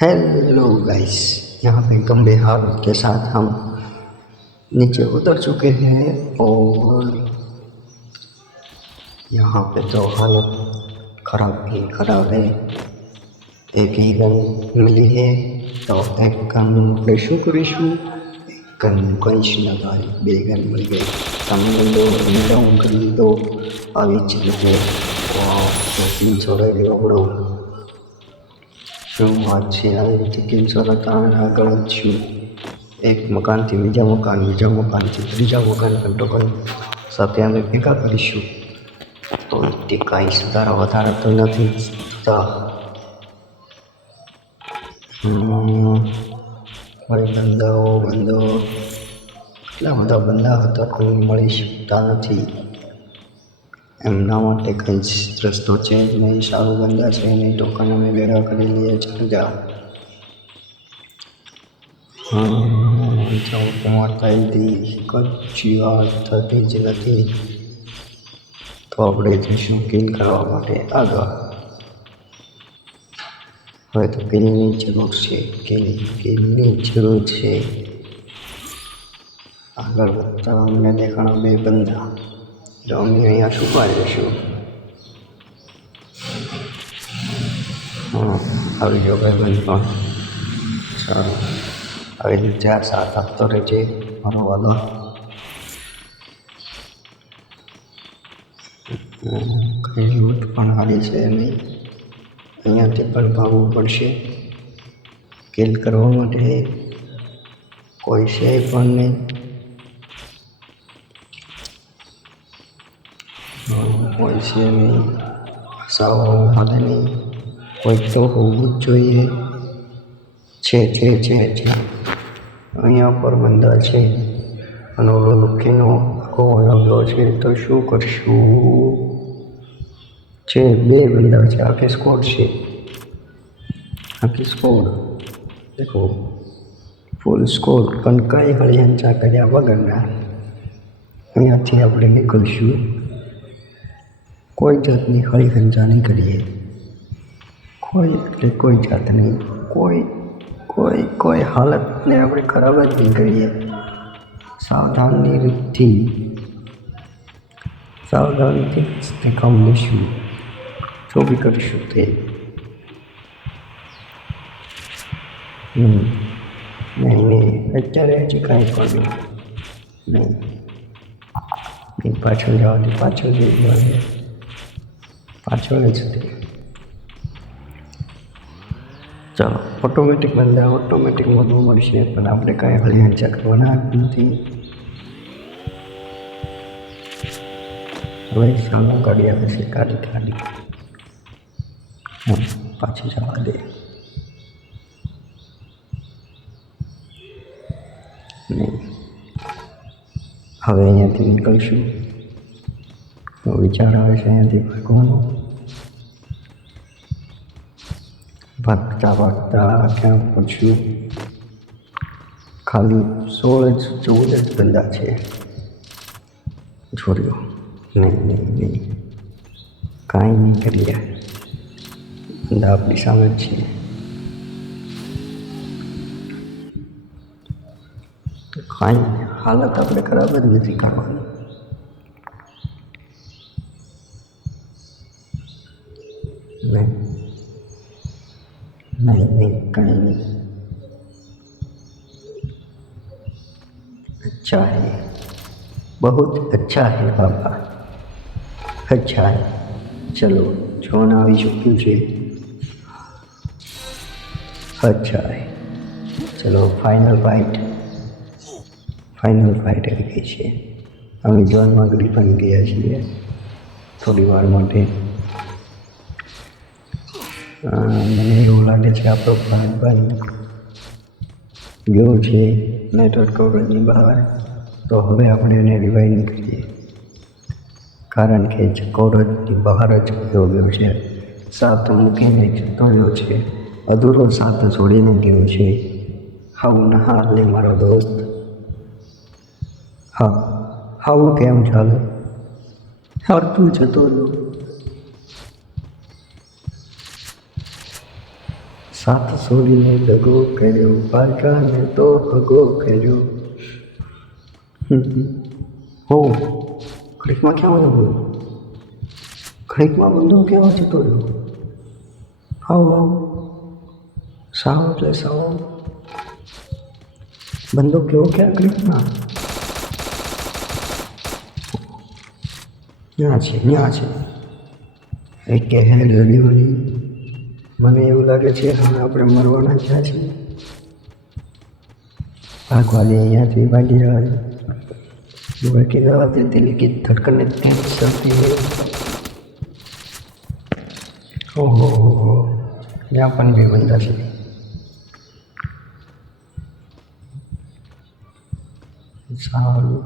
Hello guys. यहाँ पे गंभीर हालत के साथ हम नीचे उतर चुके हैं और यहाँ पे तो हालत खराब ही खराब है। एक ही गन मिली है तो एक गन આપણે શું કરીશું, ગન કંઈ જ ન થાય, બે ગન મળી ગઈ, તમે લો ડાઉન કરી દો આવી જ રીતે તો 300 લઈ લેવડો શું વાત છે। આવી રીતે 300 કારણે આગળ જ છું, એક મકાનથી બીજા મકાનથી ત્રીજા મકાન ટોકન સાથે અમે ભેગા કરીશું તો તે કાંઈ સુધારો વધારે તો નથી થતા। કોઈ બંદાઓ એટલા બધા બંદા હતા કોઈ મળી શકતા નથી, એમના માટે કંઈ જ રસ્તો છે જ નહીં। સારું બંદા છે નહીં ટોકન અમે ભેગા કરી લઈએ જા મારતા હતી કચ્છી વાત થતી જ નથી તો આપણે જઈશું કિલ કરવા માટે આગળ। હવે તો કિલની જરૂર છે, કિલની જરૂર છે। આગળ વધતા અમને દેખાણા બે બંદા, તો અમે અહીંયા છુપા જઈશું। આવી જાઓ ભાઈ બંધ પણ સારું, આવી રીતે 4-7 આપતો રહેજે મારો વાલો। કંઈ લૂંટ પણ હારી છે નહીં, અહીંયાથી પણ ભાગવું પડશે કિલ કરવા માટે, કોઈ છે પણ નહીં। કોઈ છે નહીં, સાવ હાલે નહીં, કોઈક તો હોવું જ જોઈએ। છે અહીંયા પર બંદા છે અને ઓલો લુકીનો આખો આવ્યો છે તો શું કરશું। છે બે બંદા છે, આખી સ્કોડ છે, આખી સ્કોડ દેખો ફૂલ સ્કોડ, પણ કાંઈ હળિયાંચા કર્યા વગરના અહીંયાથી આપણે નીકળશું। કોઈ જાતની હળિહંચા નહીં કરીએ, કોઈ એટલે કોઈ જાતની કોઈ હાલતને આપણે ખરાબ જ નહીં કરીએ। સાવધાનની રીતથી તે કામ લઈશું, જો બી કરીશું તે। નહીં અત્યારે હજી કાંઈ પણ નહીં, પાછળ જવા દે, પાછળ જ હતી। ચાલો ઓટોમેટિક બંદા ઓટોમેટિક મોડમાં મળશે, પણ આપણે કાંઈ હળિયાંચા કરવાના જ નથી। હવે સામો ગાડી આવે છે, ગાડી પાછી જવા દે નહીં। હવે અહીંયાથી નીકળશું તો વિચાર આવે છે અહીંયાથી ભાગવાનો, ભાગતા ક્યાં પહોંચ્યું, ખાલી 16-14 જ બંદા છે। છોડ્યો નહીં, કાંઈ નહીં કરીએ, બંદા આપણી સામે જ છે। કાંઈ હાલત આપણે ખરાબ જ નથી કરવાની, नहीं कहीं नहीं। अच्छा है, बहुत अच्छा है बाबा, अच्छा है। चलो જોન આવી ચૂક્યું છે, अच्छा है। चलो फाइनल फाइट આવી ગઈ છે। અમે જોનમાં ગળી પણ ગયા છીએ થોડી વાર માટે। મને એવું લાગે છે આપણો ભાઈ ગયો છે નેટવર્ક કવરેજની બહાર, તો હવે આપણે એને રિવાઇવ નહીં કરીએ, કારણ કે કવરેજની બહાર જ ગયો છે। સાથ મૂકીને જતો રહ્યો છે, અધૂરો સાથ છોડીને ગયો છે। હાવું ના હાલે મારો દોસ્ત, હાવું કેમ ચાલે, હારતું જતો રહ્યો, સાત છોડીને દગો કર્યો, પારકાને તો હગો કર્યો. હો ઘડીકમાં ક્યાં વયો ગયો? ઘડીકમાં બંધો કેવો જતો રહ્યો? આવો સાવ એટલે સાવ બંધો કેવો ક્યાં ઘડીકમાં? ત્યાં છે એક કે હે લડીઓની. મને એવું લાગે છે હવે આપણે મરવાના થયા છીએ. ભાગવા દે અહીંયાથી, ભાગી જવા દે. भागी जवा दे, दिल की धड़कनें तेज चलती है. ओहो यहाँ पण भी बंदा છે. સારું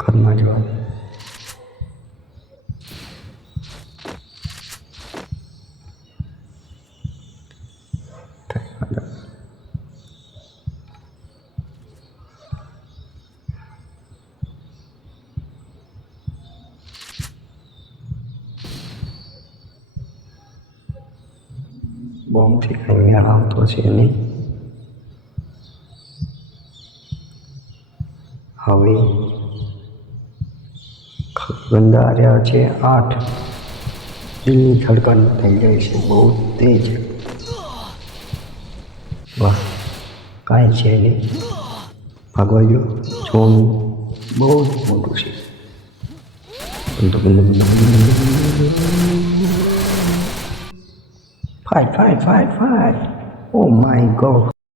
ઘરમાં જવા દે. બોમ્બથી કંઈ મેળ આવતો છે નહીં. હવે બંદા રહ્યા છે 8. દિલની ધડકન થઈ જાય છે બહુ તેજ. વાહ કાંઈ છે નહીં. ભાગવા ગયો જોવાનું બહુ જ મોટું છે. Fight. Oh my God.